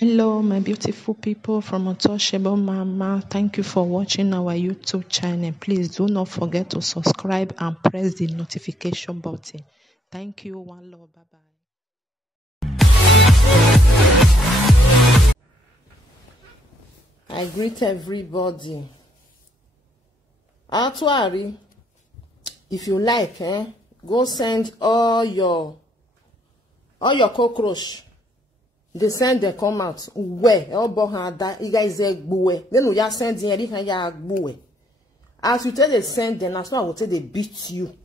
Hello, my beautiful people from Untouchable Mama. Thank you for watching our YouTube channel. Please do not forget to subscribe and press the notification button. Thank you. One love. Bye bye. I greet everybody. Actually, if you like, go send all your cockroach. They send them come out. Where? You guys then you just send them. As you tell they send them, that's why I will tell they beat you.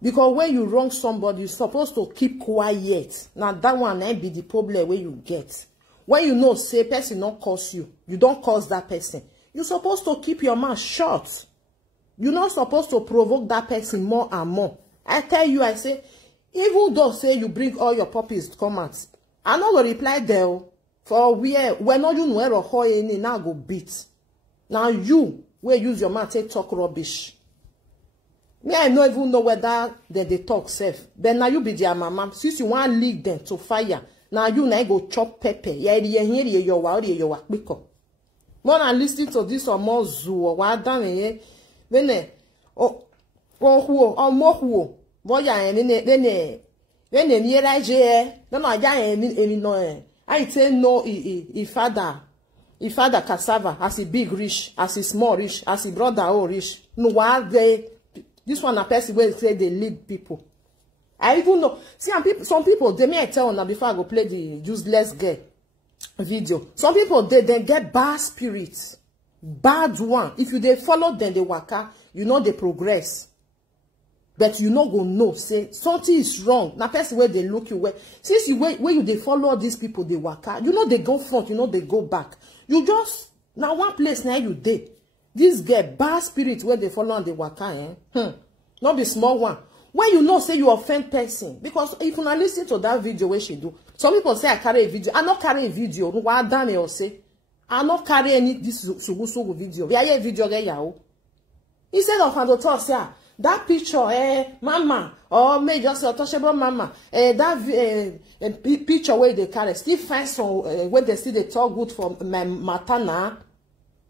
Because when you wrong somebody, you're supposed to keep quiet. Now that one ain't be the problem where you get. When you know say person not cause you, you don't cause that person. You're supposed to keep your mouth shut. You're not supposed to provoke that person more and more. I tell you, I say, even though say you bring all your puppies to come out, I not go reply there for when all you know where or any now go beat. Now you will use your mouth to talk rubbish. Me, I don't even know whether they talk safe. But now you be their mama. Since you want to lead them to fire, now you now go chop pepper. Yeah, your quicker. More than listening to this or more zoo or what done eh? Then more boy then near I no I say no if father cassava as he big rich, as he small rich, as he brother oh rich. No what they this one a person where say they lead people. I even know see some people they may tell now before I go play the useless girl video. Some people they get bad spirits, bad one. If you they follow them they waka, you know they progress. But you not go know say something is wrong. Now person where they look you where since you where you they follow these people they waka, you know they go front, you know they go back. You just now one place now you did. This girl bad spirit where they follow and they waka not the small one. When you know say you offend person because if you not listen to that video where she do, some people say I carry a video. I not carry a video. What done or say I not carry any this sugu video. We are a video there yao. Instead of hand to say that picture, mama, or may just Untouchable Mama, that picture where they carry, still find some where they see they talk good for my matana,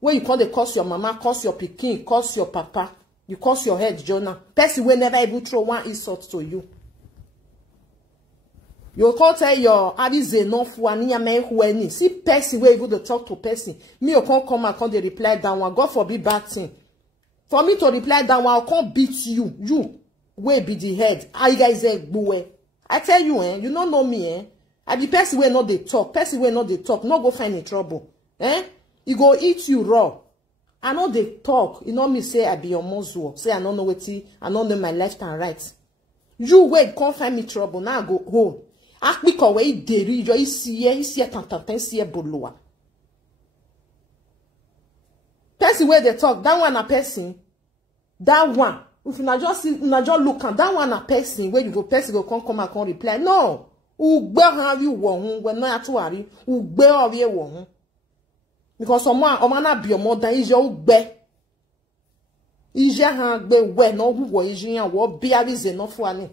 where you call they curse your mama, curse your pikin, curse your papa, you curse your head, Jonah. Person will never even throw one insult to you. You can't tell your Addis enough one near me when see person where you go to talk to person. Me, you can't come and call the reply down one. God forbid bad thing. For me to reply that one, I can't beat you. You will be the head. I guys I tell you, you don't know me, I the person will not they talk. Person will not they talk. Not go find in trouble. You go eat you raw. I know they talk. You know me say I be your muzzle. Say I don't know what I don't know my left and right. You wait, can't find me trouble. Now I go home. Ask me call way deri. You see tantanten see boloa. Person where they talk, that one a person. That one, if you not just see, not just look at that one a person where you go, person go come and reply. No, ugbe have you won when not to worry. Ugbe of ye won because someone or man be your mother is your ugbe. Is your hand be where no who was in what be a reason enough for me.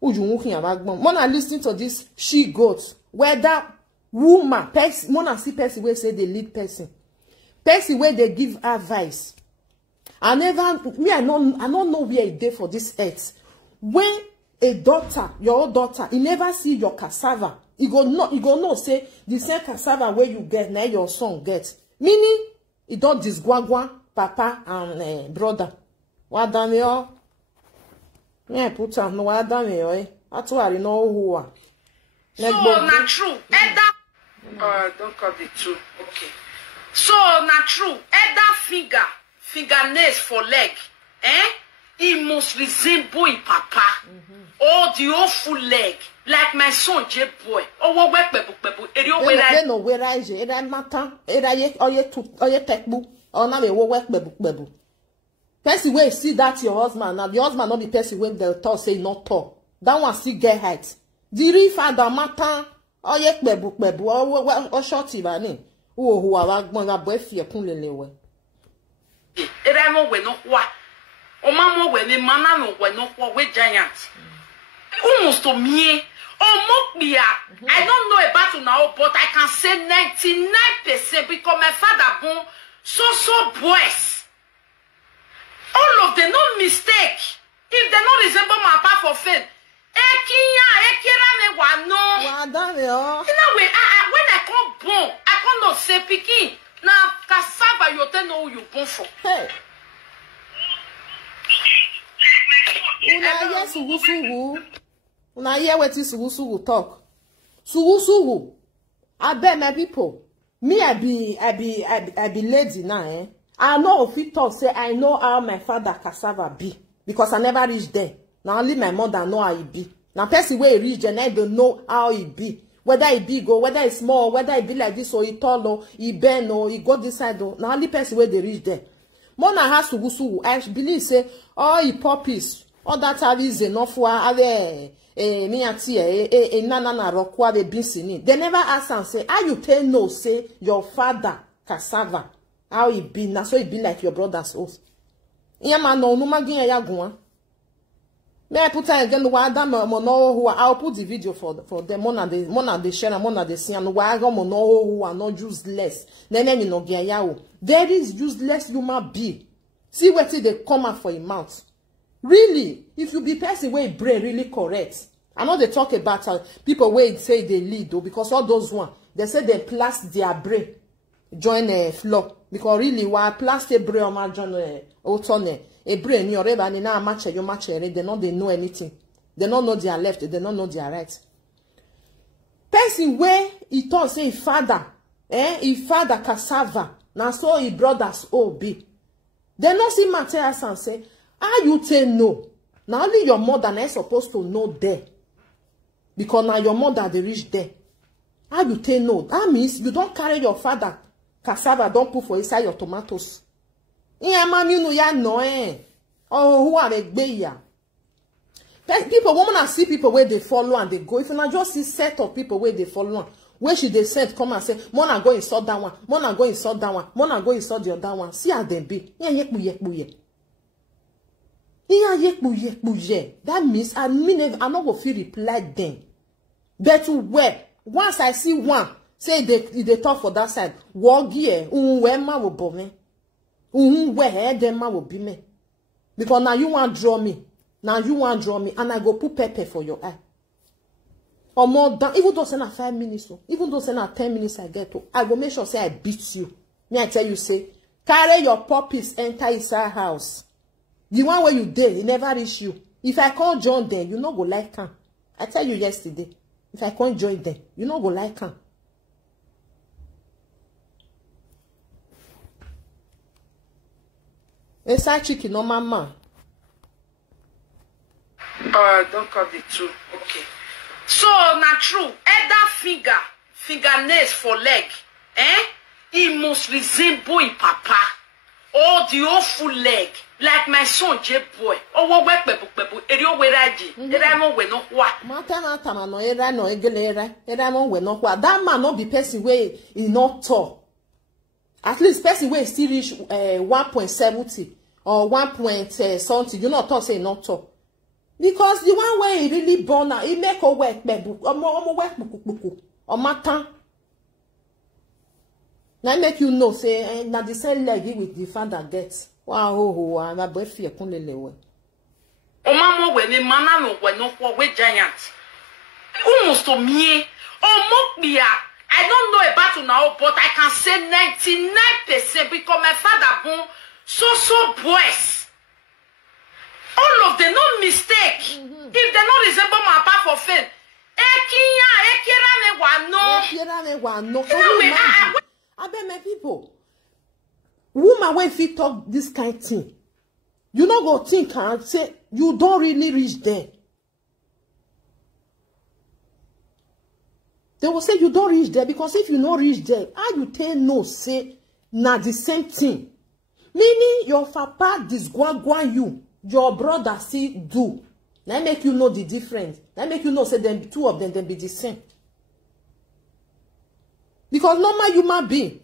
Who you looking about? Mona listen to this she goat where that woman person, Mona see person where say the lead person. Person where they give advice. I don't know where it dey for this earth. When a daughter, your own daughter, you never see your cassava. You go know say the same cassava where you get now your son get. Meaning, it don't disguagua papa and brother. What done yo? Yeah, put on no what done yo That's why you know who are. So not true. Don't call it true. Okay. So not true. That fingernails for leg, it must resemble in papa. Or the awful leg, like my son J boy. Oh, what pebu. They know where I je. It matter. It ye tekbu. Or now we work pebu. Person where see that your husband now the husband not be person when the talk say not tall. That one still get height. The real father matter. Oh ye pebu. Or shorty bani. Who are going to boy fear kunlewe. Eremo we no kwa. O mama we ni mana no we no kwa we giant. Almost to me Omokbia. I don't know about you now, but I can say 99% because my father born so boys. All of them, no mistake. If they not resemble my papa for faith, in a way, when I come born, I cannot say picking. Now, cassava, you don't know who you born for. Hey. Una yes, sugu. Una hear what is sugu talk. Sugu. I bet my people. Me, I be lady now, eh? I know if you talk, say I know how my father cassava be. Because I never reached there. Now only my mother know how it be. Now person where he reach and I don't know how it be. Whether it big or whether it's small, whether it be like this or it tall or it bend or it go this side or now only person where they reach there. Mona has to go. I believe say all the puppies, all that is enough for me and nana rokwa be binsini. They never ask and say, how you tell no say your father cassava, how it be now so it be like your brother's oath. No magin ya gwa. May I put again the Adam mono who I'll put the video for them one and they share and one and they see and why mono who are not useless. Then you know yao. There is useless human being. See what they come out for a mouth. Really, if you be person where brain really correct. I know they talk about people where say they lead though, because all those one they say they plast their brain join a floor. Because really why plastic brain or join a brain your rebel and now match your match they know anything. They don't know their left, they don't know their right. Person where he thought say father, his father cassava, now so his brothers all be. They not see Matthias and say, how you tell no? Now only your mother is supposed to know there. Because now your mother they reach there. How you tell no? That means you don't carry your father cassava, don't put for inside your tomatoes. Yeah, man, you know ya no Oh, who are they? People, women see people where they follow and they go. If you not just see set of people where they follow, where should they send come and say, Mona go insult that one, Mona go insult that one, Mona go insult the other one. See how they be. Yeah, that means I'm not gonna feel reply them. But where once I see one say they talk for that side, walk here, where ma will bomb me, where them ma will be me. Because now you want draw me, and I go put pepper for your eye. Or more than even though send 5 minutes, even though send 10 minutes I get to, I will make sure say I beat you. Me I tell you say, carry your puppies enter inside house. The one where you did, it never reach you. If I can't join them, you not go like them. I tell you yesterday, if I can't join them, you not go like them. Inside chicken, no mama. Don't cut the two. Okay. So, not true. Either fingernails for leg, it must resemble in papa. Or the awful leg. Like my son, J boy. Oh, what work, pepu, Erio Weraji. Eramo we no what. Matana no era no egelera. Eramo we no what. That man not be person way he not tall. At least person way still reach 1.70 or 1. Something. You not talk say not tall. Because the one way he really born out, he make a work pepu. Omo work buku. Or matan. Now make you know say na the same leg with the father gets. Wow, my boy fear kunlelewe. O mama we ni mana no we no kwa we giant. Almost to me. Omokbia. I don't know about you now, but I can say 99% because my father born so boys. All of them, no mistake. If they not resemble my papa for faith, I bet my people. Woman when fit talk this kind of thing, you not go think and say you don't really reach there. They will say you don't reach there because if you not reach there, how you tell no say na the same thing. Meaning your papa disgwagwa you, your brother still do. That make you know the difference. That make you know say them two of them be the same. Because normal human being,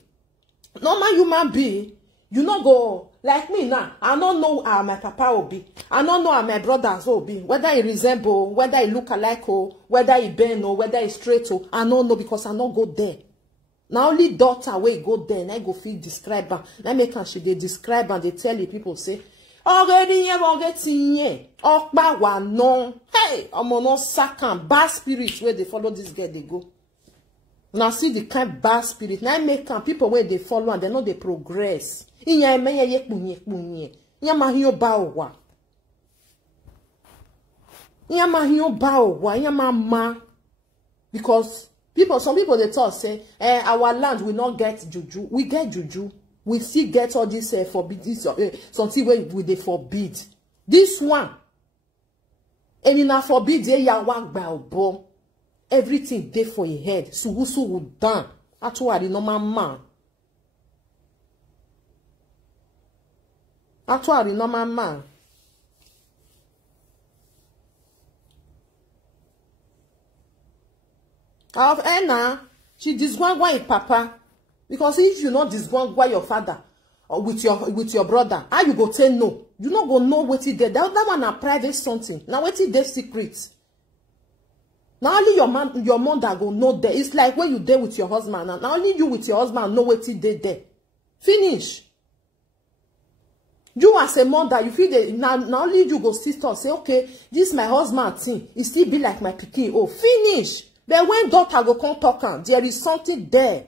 you not go Like me now, I don't know how my papa will be. I don't know how my brothers will be. Whether he resemble, whether he look alike, or whether he bend, or whether he straight, or I don't know because I don't go there. Now only daughter will go there, and I go feel describe her. Now make her she they describe and they tell the people say, already hey, I'm no second bad spirits where they follow this girl they go. Now see the kind bad spirit. Now make people where they follow and they know they progress. Inya me ye kpunye. Inya ma hiyo ba owa. Inya ma hiyo ba owa. Inya ma. Because some people they talk say, our land will not get juju. We get juju. We still get all this forbid this something where they forbid. This one. And in a forbid ya wag ba obo. Everything there for your head. Sugusu would done. Actually, no man. Actually, no man. Of Anna, she disgwangwa papa. Because if you not disgwangwa your father or with your brother, how you go say no? You not go know what he did. That one a private something. Now what he did secret. Now only your mother go know there. It's like when you there with your husband. Now only you with your husband know what he did there. Finish. You as a mother, you feel that now only you go sister say, okay, this my husband thing. It still be like my pikin. Oh, finish. But when daughter go come talk, there is something there.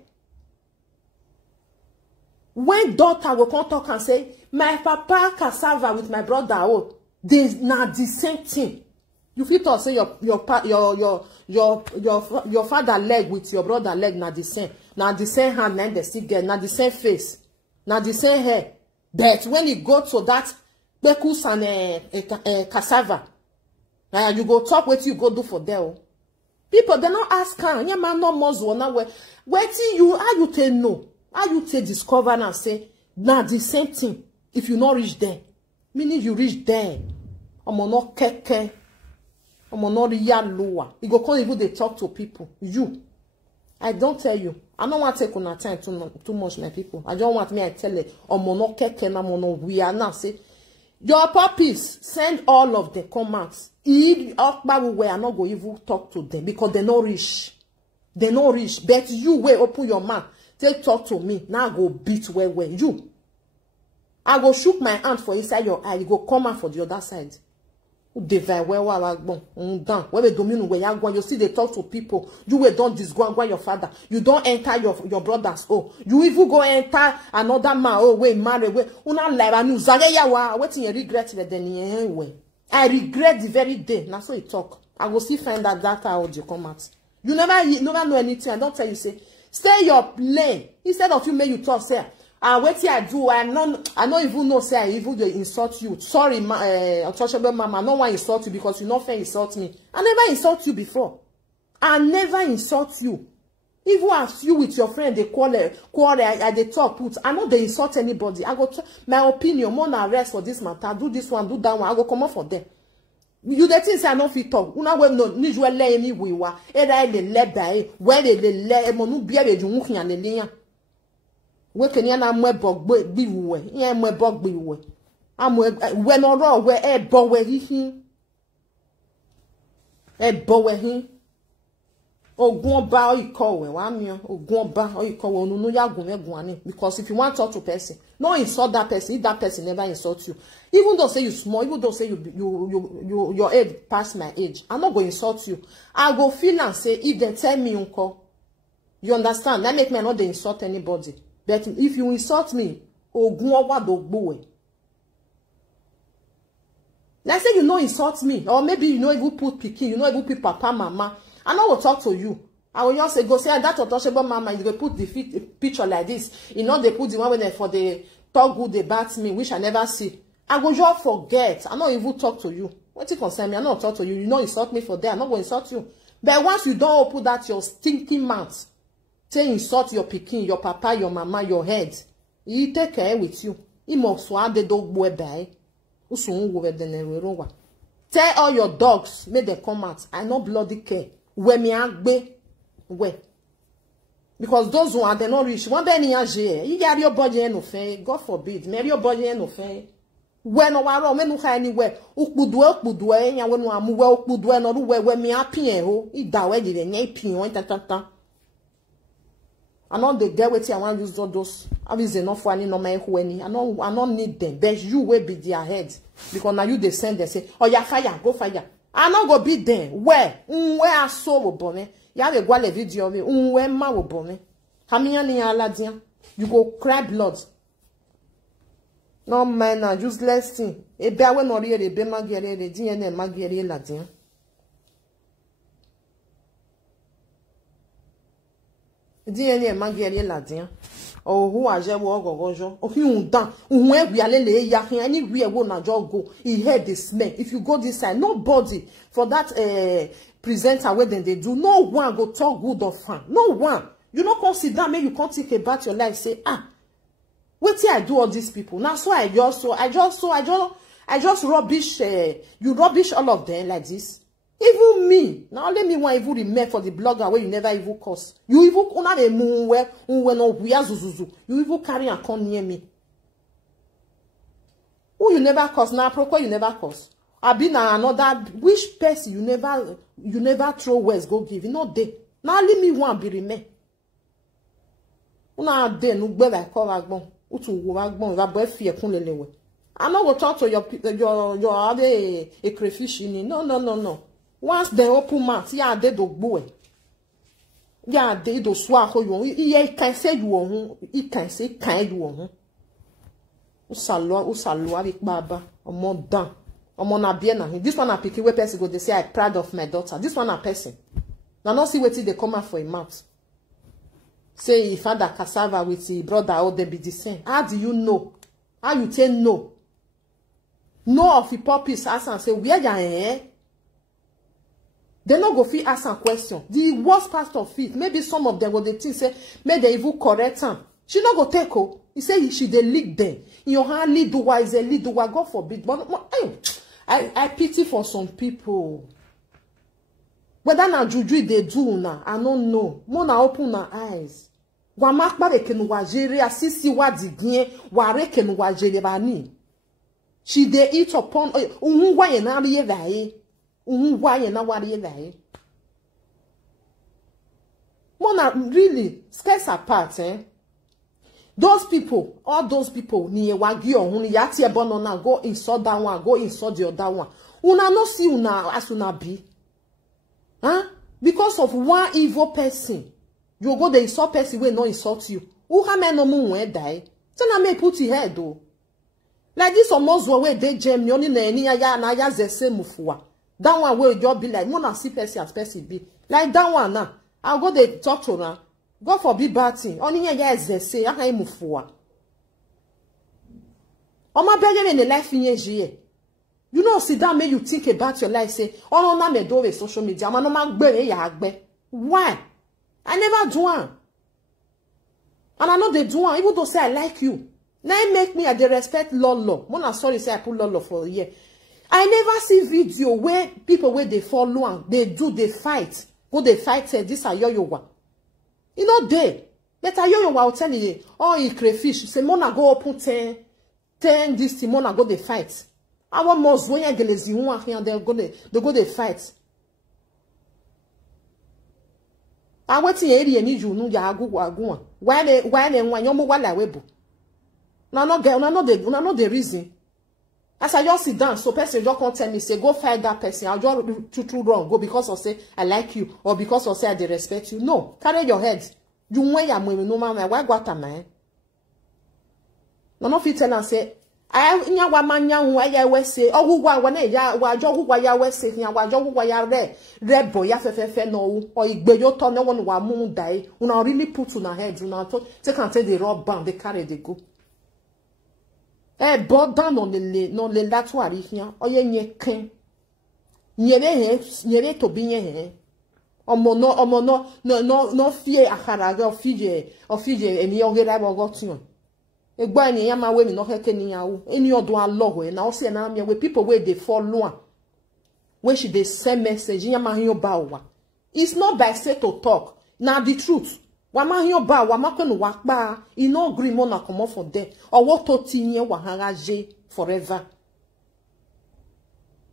When daughter go come talk and say, my papa cassava with my brother, oh, they not the same thing. You feel to say your father leg with your brother leg not the same. Not the same hand and the still get, not the same face, not the same hair. But when you go to that bekus and cassava, you go talk what you go do for them. People they not ask her, yeah man no muzzle now where you how you tell no, how you tell discover and say now the same thing. If you not reach there, meaning you reach there, I'm not keke. I'm not lower. You go come even they talk to people. You, I don't tell you. I don't want to take on a time too much, my people. I don't want me. I tell it. I'm not keke. I'm not we are now say your puppies. Send all of the comments. If we are not going to even talk to them because they not rich. They not rich. But you will open your mouth. Take talk to me. Now I go beat where you. I go shook my hand for inside your eye. You go come out for the other side. Where we domino where you see they talk to people. You will don't disgwangwa your father. You don't enter your brothers. Oh, you even go enter another man. Oh, wait, marry wait. Una live news. Waiting you regret the anyway. I regret the very day. Now so you talk. I will see find that data audio come out. You never know anything. I don't tell you say stay your lane instead of you make you talk say. What I do, I don't even know say I even insult you. Sorry, untouchable mama, I don't want to insult you because you not fair insult me. I never insult you before. I never insult you. Even as you with your friend, they quarrel, they talk, I know they insult anybody. I go my opinion, more than rest for this matter. Do this one, do that one. I go come up for them. You the things I know fit talk. Una we no ni jwe le mi wiwa. Era le dai. Where le mo nu bia be ju hu yan le we can yana mwebog biwe, yeah, mwebog biwe. I'm when or raw where a bowe he a bowe he. Oh, go ba or you call one year, or go ba or you call no yagun because if you want to talk to person, no insult that person, if that person never insult you. Even though say you small, even though say your age past my age, I'm not going to insult you. I go feel and say if they tell me uncle, you understand? That make me not insult anybody. But if you insult me, let's say you know insult me, or maybe you know even put pikin, you know even put papa, mama. I know will talk to you. I will just say go say that untouchable mama. You go put the picture like this. You know they put the one when they for the talk good they bat me, which I never see. I go just forget. I not even talk to you. What you concern me? I not talk to you. You know insult me for that. I'm not going to insult you. But once you don't open that your stinking mouth. Say insult your pikin, your papa, your mama, your head. He take care with you. He must swab the dog boy by. Tell all your dogs, make them come out. I no bloody care. Where me agbe, where? Because those who are they not rich, one day near J, you got your body no fair, God forbid, marry your body no fair. When no one men who anywhere, Ukudwe, and when I'm well, Ukudwe, no where me happy, oh, it died in a pin, tata. I know the girl with I want to use all those. I was enough for any no man who any. I don't need them. But you will be their head. Because now you they send them say, oh yeah, fire, go fire. I not go be them. Where I saw bonnet. Ya have a video of it. Where ma wo bonnet. Hamia ni aladian. You go cry blood. No man, a useless thing. E be awe no re be magere re DNA magere ladian. DNA magere ladin o hu aje wo gogojo o fi un dan un e alele ya hin anywhere wo na just go he heard the smell. If you go this side, nobody for that presenter where then they do, no one go talk good of fan, no one. You not consider me, you can't think about your life, say what I do all these people now. So I just rubbish you rubbish all of them like this. Even me, now let me want even remember for the blogger where you never even curse. You even una the moon where no we are zuzuzu. You even carry and come near me. Who you never curse now? Proko you never curse. I been another which person you never throw words go give. You not there. Now let me want be remember. Una de no be like call agbon. Utu wo agbon ra boy fear kun lelewe. I'm not going to talk to your other a crayfish in. No. Once they open mouth, yeah, they do boy. Yeah, they do swallow you. He can say you on. He can say kind you on. Usalo, avec baba. More done. Na bien. This one a picky where person go. They say I'm proud of my daughter. This one a person. Now not see what they come out for a mouth. Say if father cassava with his brother, or they be the same. How do you know? How you tell no? No of the puppies ask and say where you are. They not go fit ask a question. The worst part of it, maybe some of them will they think say, may they even correct them. She not go take her. He say she they lead them. In your hand lead the wise, lead the God forbid. But I pity for some people. Whether na juju they do na, I don't know. Mona open her eyes. Wa makba de kenu wa jere asisi wa digien wa re kenu wa jere bani. She they eat upon unwa ye na riye vae. Mona really scarce apart, eh? Those people, all those people, ni wagi on yati ebono na go insult that one, go insult the other one. Una no see una as una be. Huh? Because of one evil person, you go the insult person will not insult you. Who have no moon die? Tena me put your head though. Like this almost where they jam you only na ya zese mufua. That one will just be like, Mona see person as person be. Like that one now. I'll go they talk to her. God forbid bad thing. Only ya is say, I can't move forward. On my belly in the life in year. You know, sit down, make you think about your life, say, oh no, me do with social media. I'm not going. Why? I never do one. And I know they do one, even though say I like you. Now make me they respect Lolo. Mona sorry say I put Lolo for a year. I never see video where people where they follow and they fight. Go they fight say this are yoyowa. You know they. But yoyowa will tell you, oh you crayfish. Say Mona go open 10 this thing, Mona go they fight. I want more when gelezi one here they go they fight. I want to area need you no ya go. Why they yomo wala webo. No the reason. As I just sit down, so person just can't tell me, say, go fight that person. I'll just too wrong. Go because of say, I like you. Or because of say, I respect you. No. Carry your head. You want ya no man. Why got a man? No, if you tell and say, I nya wa manya who I we say, oh, who wa ya wa jo who wa ya we say, ya wa jo who wa ya red boy, ya fe no, or igbe yo turn no one wa moon die. Una really put on her head. Una take and take the rub band, they carry they go. But down non le latoire here. Oye nye ken. Nyere to bi nye. Omo no fie akaraga ofije emi ogera bo tun. Egba ni yama we mi no keke ni yawo. Eni odo aloho e na o se na me we people wey dey follow. When she dey send message yama hin ba wa. It's not by say to talk. Now the truth. Wama hyo ba, wama kwenu wakba. You no agree mo na come for there. Or what to tinye waharaje forever.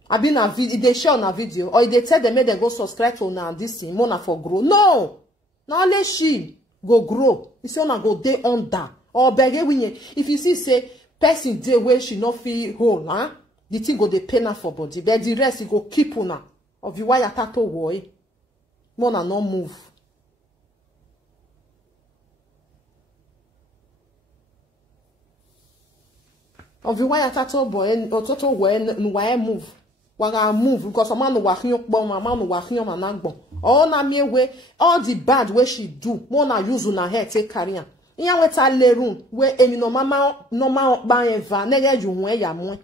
I been a video, they share on a video, or they tell them they go subscribe to now this thing, mona for grow. No, now let she go grow. You see, ona go day under. Or beg if you see say person day where she not feel whole, huh? The thing go the pain for body, but the rest it go keep on. Of you why you tato boy, mona no move. Of you why you tato boy, or toto why move. Waga move because a man no wahin bon, a man no wahin managbo. All na me way, all the bad way she do, more na use on her head take career. Iyan we ta le room where emi no mama ban eva nege ju wen ya mo.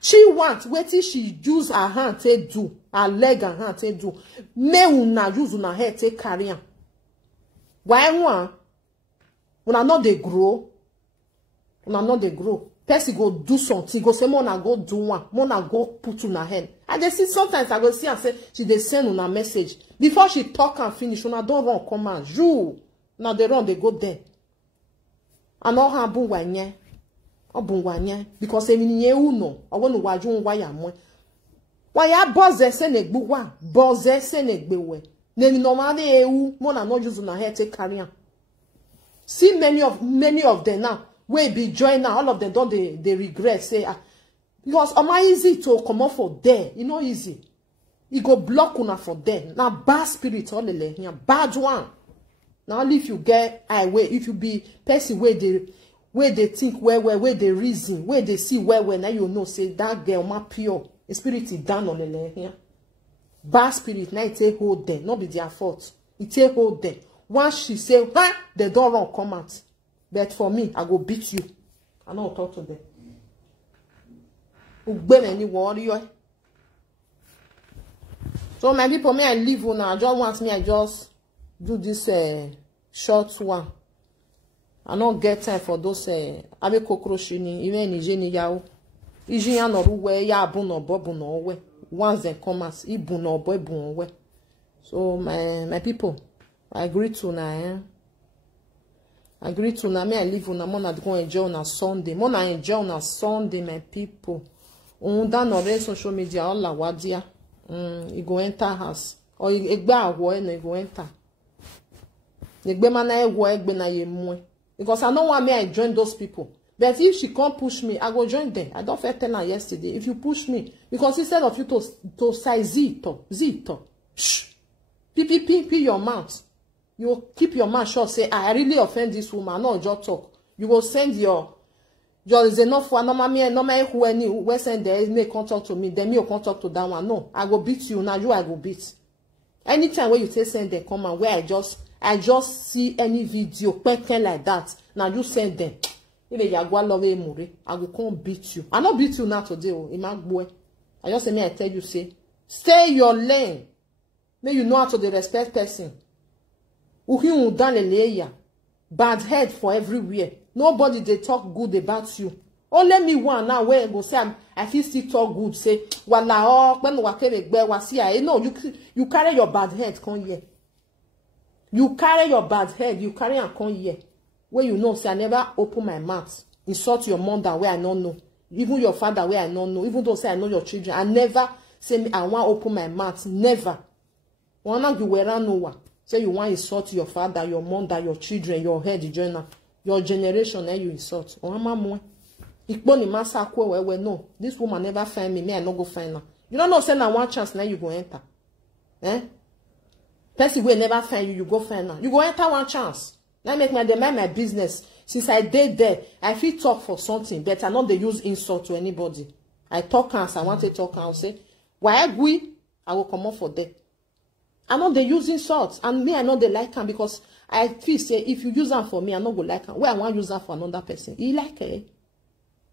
She want wetin she use her hand take do, her leg and hand take do. Me una use on her head take career. Why one? Una not dey grow. Una not dey grow. Person go do something, go say, Mona go do one, Mona go put on her hand. And they see sometimes I go see and say, she they send on a message. Before she talk and finish, una don't run command. You now they run, they go there. And all her bungwanye. Or bungwanye. Because they mean ye uno. I want to wajun waya mo. Waya boze se nek buwa. Boze se nek bewe. Nemi normally eu, Mona not use on her head take carry on. See many of them now. We be join now, all of them don't they regret say because am I easy to come up for there? You know easy. You go block una for them. Now bad spirit all the here, bad one. Now if you get way, if you be person where they think where they reason, where they see where now you know say that girl ma pure. The spirit is down on the here. Bad spirit now it take hold them, not be their fault. It take hold them. Once she say, they don't run come out. But for me, I go beat you. I don't talk to them. Ugbe any warrior. So my people, me I leave on. I just want me. I just do this short one. I don't get time for those. Abe cockroach ni even ni yao. Iji ya no ruwe ya abu no bobu no we. Once they come as ibu no boy bu we. So my people, I agree to na. I agree to na me I live on a mona go enjoy on a Sunday. Mona enjoy on a Sunday, my people. On down on social media all la wadia. You go enter house. Or you egba awo no go enter. Egbe mana ewo egbe na ye mu. Because I don't want me I join those people. But if she can't push me, I go join them. I don't feel tell her yesterday. If you push me, because instead of you to say zito. Shh. P your mouth. You will keep your mouth shut. Say, I really offend this woman. No, just talk. You will send your is enough for no me who any we send there may contact to me. Then me will contact to that one. No, I will beat you. Now you I will beat. Anytime where you say send them come and where I just see any video like that. Now you send them. If you go love I will come beat you. I not beat you now today. I just say me I tell you say stay your lane. May you know how to the respect person. Bad head for everywhere. Nobody they talk good about you. Only me one now where go say I feel still talk good. Say wala oh when no you carry your bad head come here. You carry your bad head. You carry and come here. Where you know say I never open my mouth. Insult your mother where I don't know. Even your father where I don't know. Even though say I know your children. I never say me I want open my mouth. Never. Wanna you wear no one. Say you want to insult your father, your mother, your children, your head, your generation, you insult. Oh, mama, no, this woman never find me. I no go find her. You don't know, say now one chance, now you go enter. Person will never find you, you go find her. You go enter one chance. Now make me mind my business. Since I did there, I feel talk for something, but I not they use insult to anybody. I talk as I want to talk and say, why I will come up for that. I know they use insults, and me I know they like them because I feel say if you use them for me, I know go like them. Where I want to use them for another person, he like it.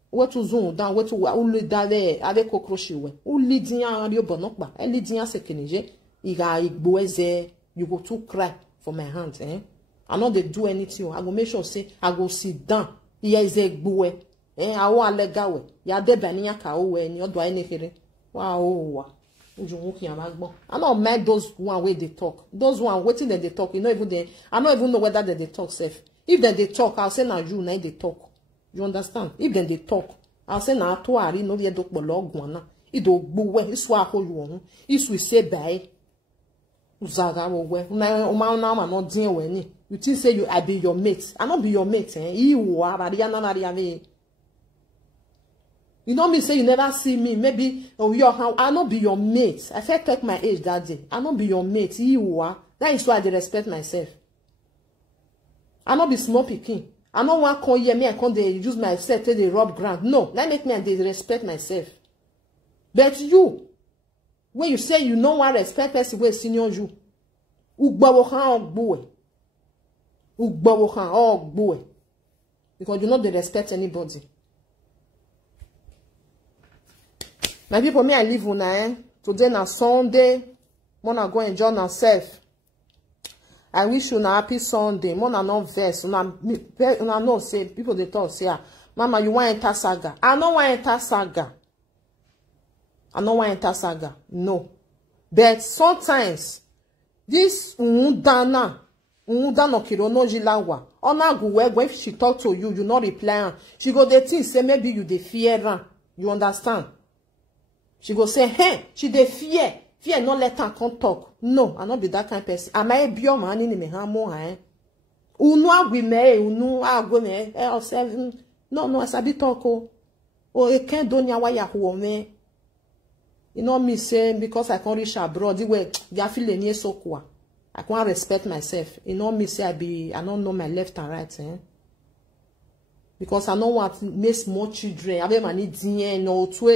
Where to zoom down, where to only that there, avec cockroach we. Only diyan radio bonokba, only diyan sekenije. Iga igboeze, you go to cry for my hands, I know they do anything. I go make sure say I go sit down. Iya is egboe, I want legawe. Ya de baniya ka owe ni odo ay nekere. Wow. I don't mind those one way they talk. Those one waiting that they talk. You know, even they, I don't even know whether they talk safe. If they talk, I'll say now you now they talk. You understand? If they talk, I'll say now to Ari no ye dok bolog wana. Ido buwe iswa ho you isu say by uzaga we na no din we ni. You think say you I be your mate. I not be your mate, eh? You are you know me say you never see me. Maybe I not be your mate. I felt take my age that day. I not be your mate. You are. That is why I respect myself. I not be small picking. I not want to hear me. I can't use myself till they rub ground. No, that make me and they respect myself. But you, when you say you no want respect person wey senior you, because you know they respect anybody. My people, me I live una today na Sunday. Wanna go enjoy yourself. I wish you a happy Sunday. Wanna no verse. Una know say people they talk say, Mama, you want enter saga? I don't want enter saga. I don't want enter saga. No, but sometimes this undana kirono jilawa. Ona go when she talk to you, you not reply. She go the thing say maybe you the fear her. You understand? She go say, hey, she dey fear. Fear not let her come talk. No, I not be that kind of person. Am I be your man in me hamo, eh? Unu agwi me, unu agwi me, eh, no, I sabi talk, oh, you can't do why you me. You know me saying, because I can't reach abroad, the way, you feel any so kwa. I can't respect myself. You know me say, I don't know my left and right, eh? Because I don't want to make small children. I be money DN no to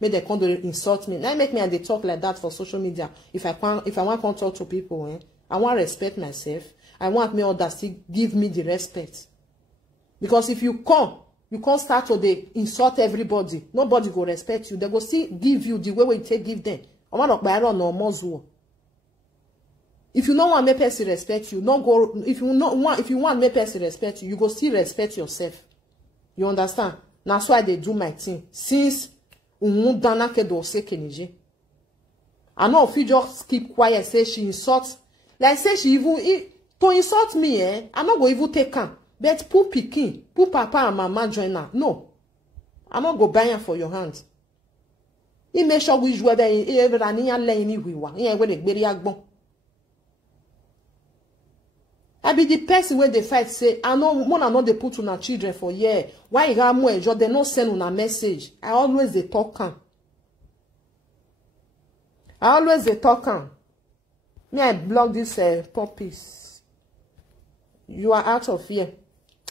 make they come to insult me. Now make me and they talk like that for social media. If I want to talk to people, eh, I want to respect myself. I want me others to give me the respect. Because if you can't start to they insult everybody. Nobody go respect you. They go still give you the way you take give them. I want to buy on no more. If you don't want me person respect you, not go. If you want me person respect you, you go still respect yourself. You understand? That's why they do my thing. Since dana ke do se kenije. I know if you just keep quiet, say she insults, like say she even to insult me, eh? I not go even take her. But put pikin, put papa and mama join her. No, I not go buy her for your hands. He make sure we whether ever and me we want. Yeah, where the berry agbon. I be the person where they fight say, I know they put on our children for year. Why you got more enjoy? They not send on a message. I always they talk on. Me, I block this puppies. You are out of here.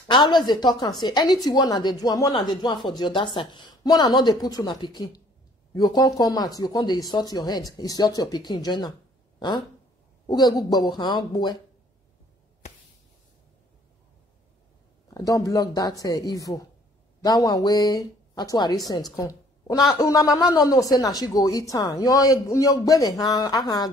I always they talk and say anything one and they do, more than they do for the other side. More than not they put on a pikin. You can't come out. You can't they insult your head. Insult your pikin joiner. Huh? Uge good boy. I don't block that evil. That one way at what recent come. Una mama no know say na she go eat her. You gbe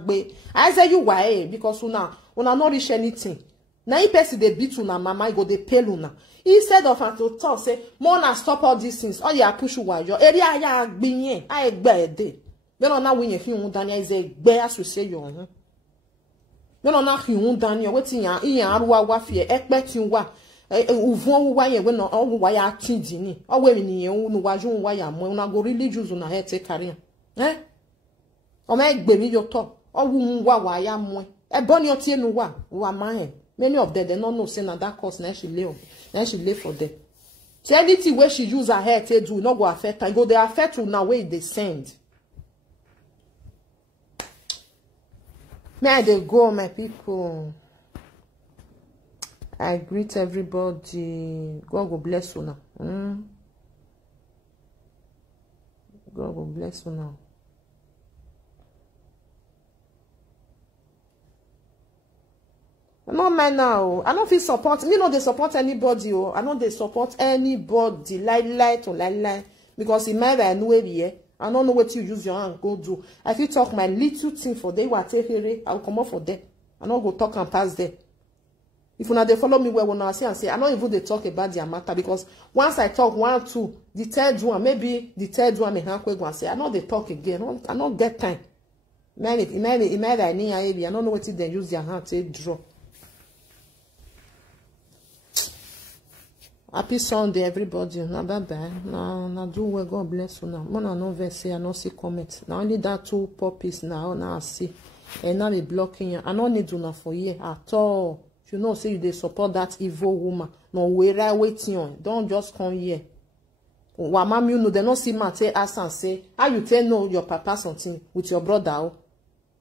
me I say you why because una not reach anything. Now if person they beat una mama go they pay una. Instead of her to talk say Mona stop all these things. Oh yeah push you why your area ya gbinye. I gbe de. Then on na when you feel Daniel is a gbe as we say you. Then on na feel Daniel wetin yan aruwa wa fie expect you wa. Uvon waye we no owo waya atindi ni owo eni yen unu waju waya mo una go really use una head take career o ma gbe mi yo to owo wa waya mo e boni oti enu wa man many of them they no know say na that course na she lay for them so anything where she use her head to do no go affect her go dey affect you now way they send me they go my people. I greet everybody. God will bless you now. God will bless you now. No man now. I don't feel support. Me no they support anybody. Oh, I know they support anybody. Lie. Because in my I know here. I don't know what you use your hand go do. If you talk my little thing for them, what take here, I'll come up for them. I don't go talk and pass them. If una dey follow me well, una see and say I don't even dey talk about their matter, because once I talk 1, 2, the third one, maybe the third one may have go and say I know they talk again. I don't get time. I don't know what they use their hand to draw. Happy Sunday, everybody. Now bye bye. Now do well. God bless you. Now, man, I no verse. I no see comment. Now only that 2 puppies now. Now I see, and now they blocking you. I don't need to know for you at all. You know, say you they support that evil woman. No, where I waiting on. Don't just come here. Wa mama, you know, they don't see man say ask and say, how you tell no your papa something with your brother?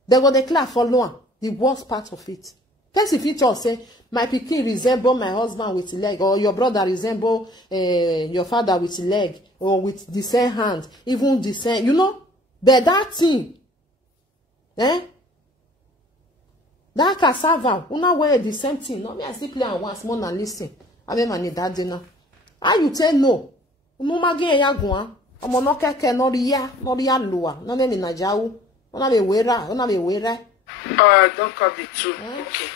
They go declare follow the worst part of it. First, if you talk say, my pikin resemble my husband with leg, or your brother resemble your father with leg, or with the same hand, even the same, you know, but that thing, that cassava, una wear the same thing. No, me I still play and once more and listen. I mean, man, that dinner. How you tell no? No magi ya gwa. Omo no keke no ria lua. No me ni najawu. Ona be wera. Don't cut the 2. Okay.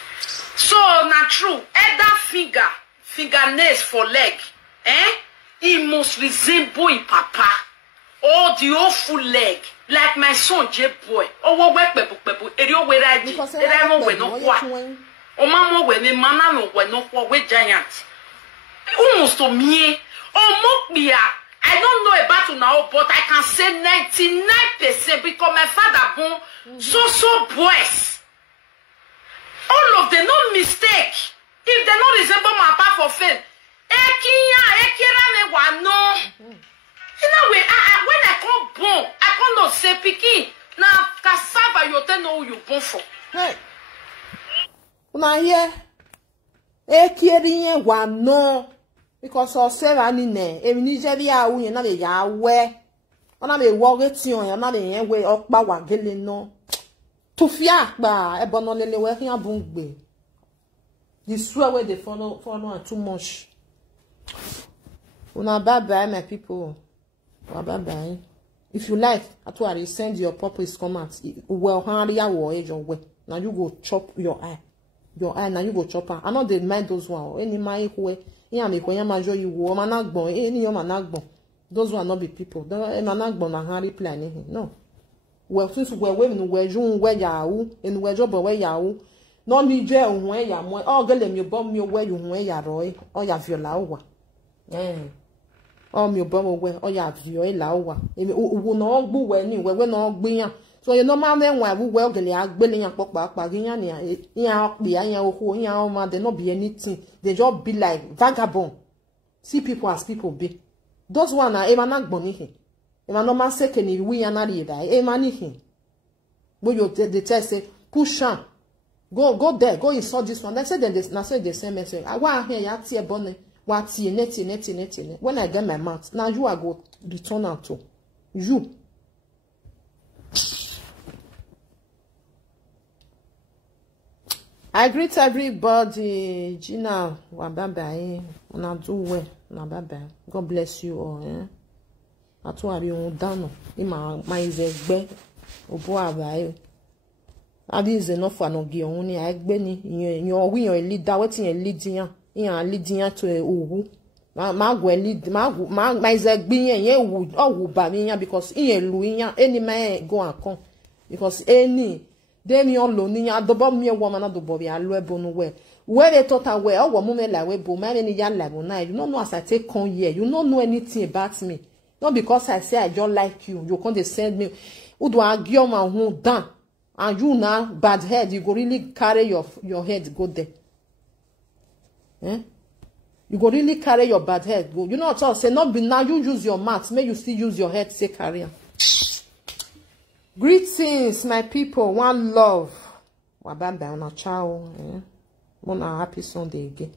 So na true. That fingernails for leg, it must resemble in papa. Or the awful leg, like my son J-boy. Oh, what work pebu. Erio we ready. Erio we no kwa. O mama we me mana no we no kwa we giant. Almost to me. Oh mokbia. I don't know about you now, but I can say 99% because my father born so boys. All of them, no mistake. If they don't resemble my papa for fail, you know, when I come born, I can't say picking. Now, cassava, you tell know who you born for. Hey. Una here. Ekiri wano. Because of seven ne, Nigeria, we na be ya we. Ona be wo getion, ya na be yen we okpa wa gele no. To fia ba e bono lele we kan bungbe. The swear where they follow too much. Una bye bye my people. Bye bye. If you like, actually send your purpose comments. Well, hurry your age or way. Now you go chop your eye. Your eye now you go chop her. I know they mind those one. Any my way. Yeah, me when you major you wo managbon. Any your managbon. Those will not be people. The managbon na hurry plan. No. Well, since we're no we jun we yahu and we job we yahu. No ni je ohun ya mo. Oh gele mi bom mi we you ohun ya roi. Oh ya viola wa. Oh mi bom we oh ya viola wa. Emi wo no gbu we ni we no gbiyan. So you normal men wa we gele agbele yan popa yan ni yan pe yan oku yan o ma they no be anything. They just be like vagabond. See people as people be. Those one are emanagbon ni. Ema no man say can we yan na ri dai. Emanihin. But you the test say push on. Go there, go insult this one. They say they say message. I want here ya tie bonne. What tie neti. When I get my mouth, now you are go return out to you. I greet everybody. Gina, bye. Una do well. Bye. God bless you all. Atu abi on dano. Ima izegbe. Obo abaye. Abi is enough for no gi on ni egbe ni. Yan wi yan leader wetin yan lead yan to owu. Ma go lead ma izegbe yan wu owu ba mi yan because yan lu yan any man go and come. Because any Demi on lo ni adobo mi woman adobo bi alo ebonu we. Where they thought away, oh woman like we bo my any yan like na. You don't know as I take come here. You don't know anything about me. Not because I say I don't like you. You can't send me. Who do I give my who down? And you now bad head. You go really carry your head go there. You go really carry your bad head go. You know what I'm saying? Not be now you use your mouth. May you still use your head say carry. Greetings, my people. One love. Wababa on a ciao. One happy Sunday again.